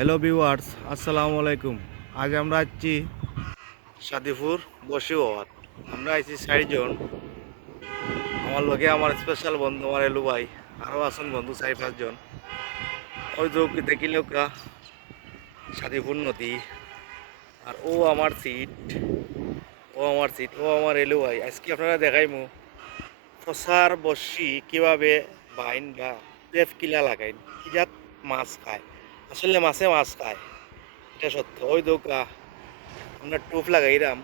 Hello viewers, আসসালামু আলাইকুম। আজ আমরা আছি সাদিপুর বসিরহাট। আমরা আছি 60 জন। আমার লগে আমার স্পেশাল বন্ধু আমার এলু ভাই, আরও আছেন বন্ধু 4-5 জন। ওই যে দেখিলেও কা সাদিপুর নদী, আর ও আমার এলু ভাই। আজকে আপনারা দেখাইমু ফসার বসি কিভাবে বাইন বা টেপ কিলা লাগাইন, কিজাত মাছ খায়। আসলে মাছে মাছ খায়, এটা সত্য। ওই দৌকা আমরা টুপ লাগাইলাম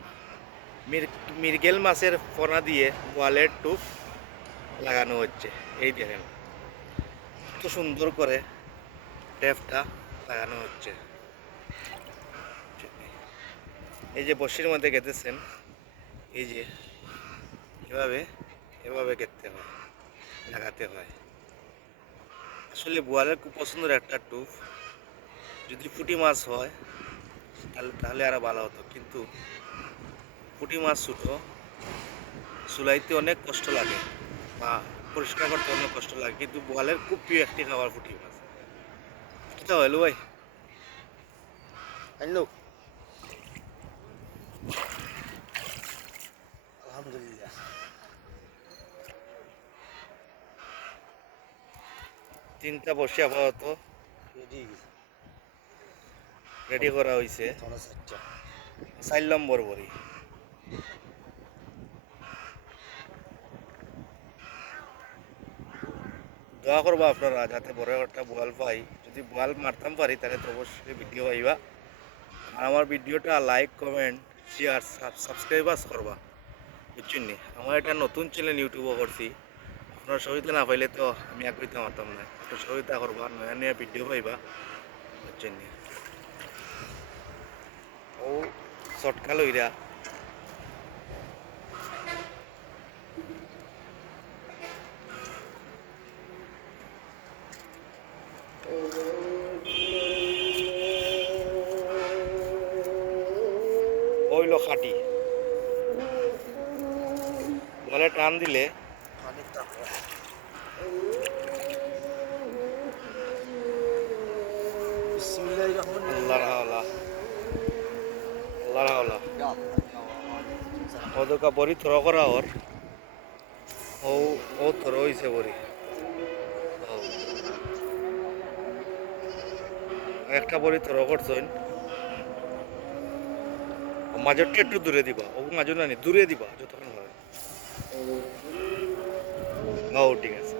মিরগেল মাছের পোনা দিয়ে ওয়ালের টুপ লাগানো হচ্ছে। এই দেখেন কত সুন্দর করে টেপটা লাগানো হচ্ছে। এই যে বসির মধ্যে গেতেছেন, এই যে এভাবে এভাবে গেতে হয়, লাগাতে হয়। আসলে বোয়ালের খুব পছন্দের একটা টুপ। যদি পুঁটি মাছ হয় তাহলে আরো ভালো হতো, কিন্তু পুঁটি মাছ ছোটো, চুলাইতে অনেক কষ্ট লাগে বা পরিষ্কার করতে অনেক কষ্ট লাগে, কিন্তু বোয়ালের খুব প্রিয় একটি খাবার পুঁটি মাছ। কিটা হলো ভাই আনলো? আলহামদুলিল্লাহ। তিনটা বসে আপাতত রেডি করা হয়েছে। 4 নম্বর বড়ি। দোয়া করবো আপনারা যাতে বড় একটা বোয়াল পাই। যদি বোয়াল মারতাম পারি তাহলে তো অবশ্যই ভিডিও পাইবা। আর আমার ভিডিওটা লাইক, কমেন্ট, শেয়ার, সাবস্ক্রাইবার্স করবা, বুঝছেন নি? আমার একটা নতুন চ্যানেল ইউটিউবে করছি। আপনার সহযোগিতা না পাইলে তো আমি আগ্রহিত মারতাম না। একটু সহযোগিতা করবা, নয়া নয়া ভিডিও পাইবা, বুঝছেন নি? ও চটকা লইরা ওইল খাটি বলে টান দিলে আল্লাহ রাহলা আল্লাহ রাহলা ওদকা বড়ি থর করা ওর ও ও থর হইছে বড়ি। একটা বড়ি থর করছেন, মাঝরটা একটু দূরে দিবা, ও মাঝর না দূরে দিবা যতক্ষণ হয়। ও ঠিক আছে,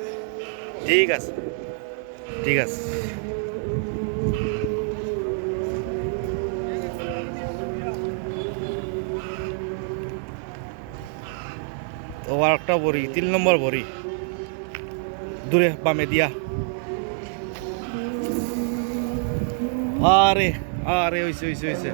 ঠিক আছে, ঠিক আছে। তো আর একটা বড়ি, 3 নম্বর বড়ি দূরে বামে দিয়া। আরে আরে হইছে হইছে হইছে।